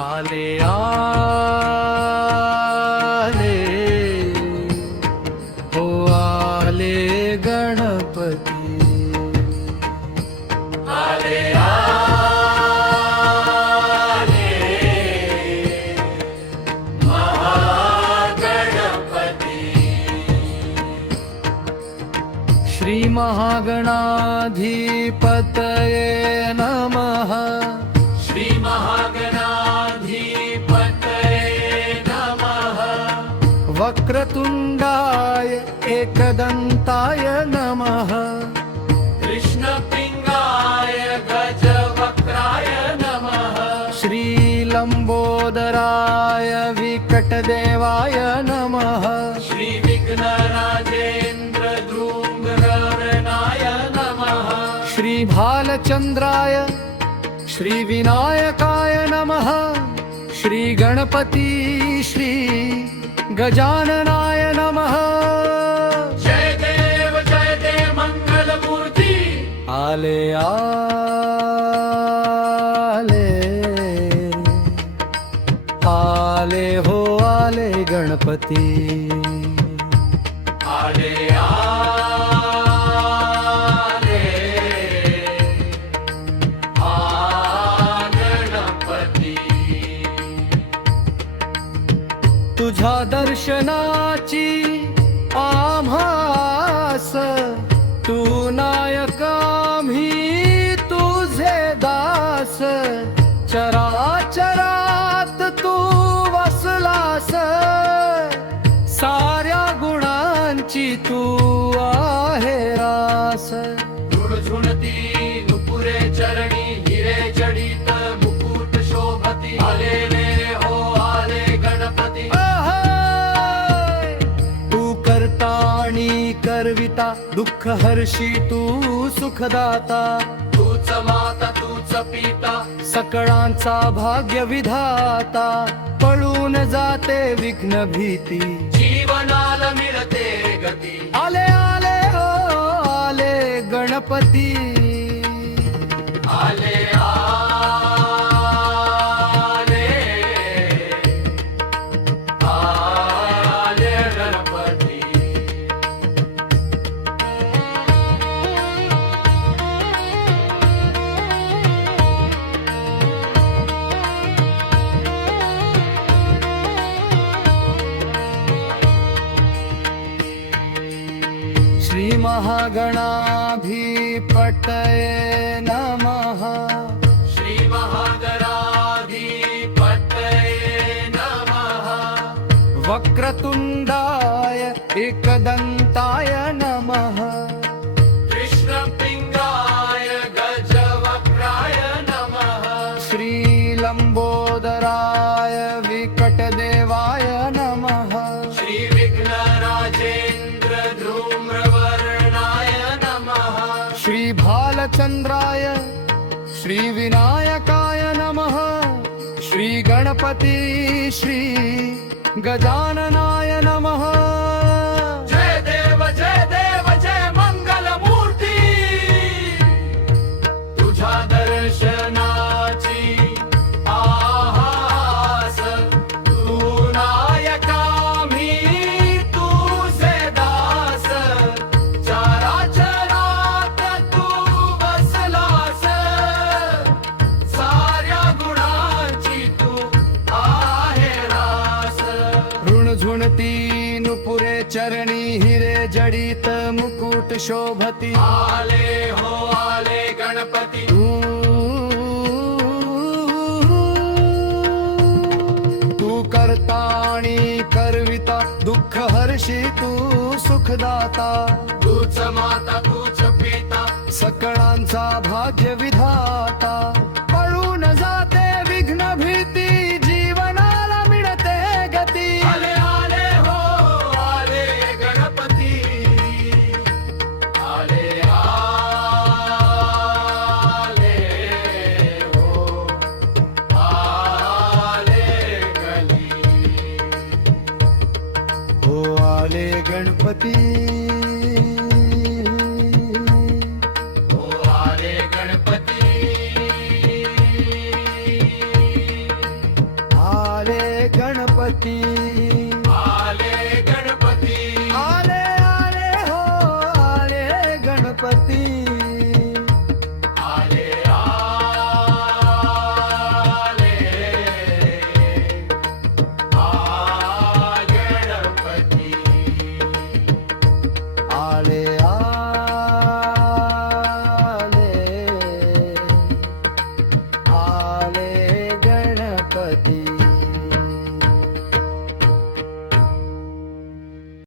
आले आले हो आले गणपती आले आले महागणपती श्री महागणाधिपतये नमः श्री महागणाधिपतये नमः वक्रतुंडाय एकदंताय नमः कृष्णपिंगाय गजवक्त्राय नमः श्रीलंबोदराय विकटदेवाय नमः श्री विघ्नराजेन्द्र धूम्रवर्णाय नमः श्री भालचंद्राय श्री विनायकाय नमः श्री गणपती श्री गजाननाय नमः जय देव मंगल मूर्ती आले आले आले हो आले गणपती आले तुझ्या दर्शनाची आभास तू नायक आम्ही तुझे दास चराचरात तू वसलास साऱ्या गुणांची तू आहे रास झुणझुणती नुपुरे चरणी हिरे जडित मुकुट शोभती आलेले हो आले गणपती करविता दुःख हर्षी तू सुखदाता तूच माता तूच पिता सकळांचा भाग्य विधाता पळून जाते विघ्न भीती जीवनाला मिळते गती आले आले हो आले गणपती आले श्री महागणाधिपतये नमः श्री महागणाधिपतये नमः वक्रतुंडाय एकदंताय नमः कृष्णपिंगाय गजवक्त्राय नमः श्रीलंबोदराय विकटदेवाय नमः श्री विघ्नराजेन्द्र धूम्रवर्णाय नमः श्री भालचंद्राय श्री विनायकाय नमः श्री गणपती श्री गजाननाय नमः जय देव जय मंगल मूर्ती तुझ्या दर्शनाची आहास तू नायकामी तुझे दास चराचरात तू बसलास साऱ्या गुणांची तू आहे रास ऋणझुणती नुपुरे चरणी हिरे जडित मुकुट शोभती आले हो आले गणपती तू करताणी करविता दुःख हर्षी तू सुखदाता तूच माता तूच पिता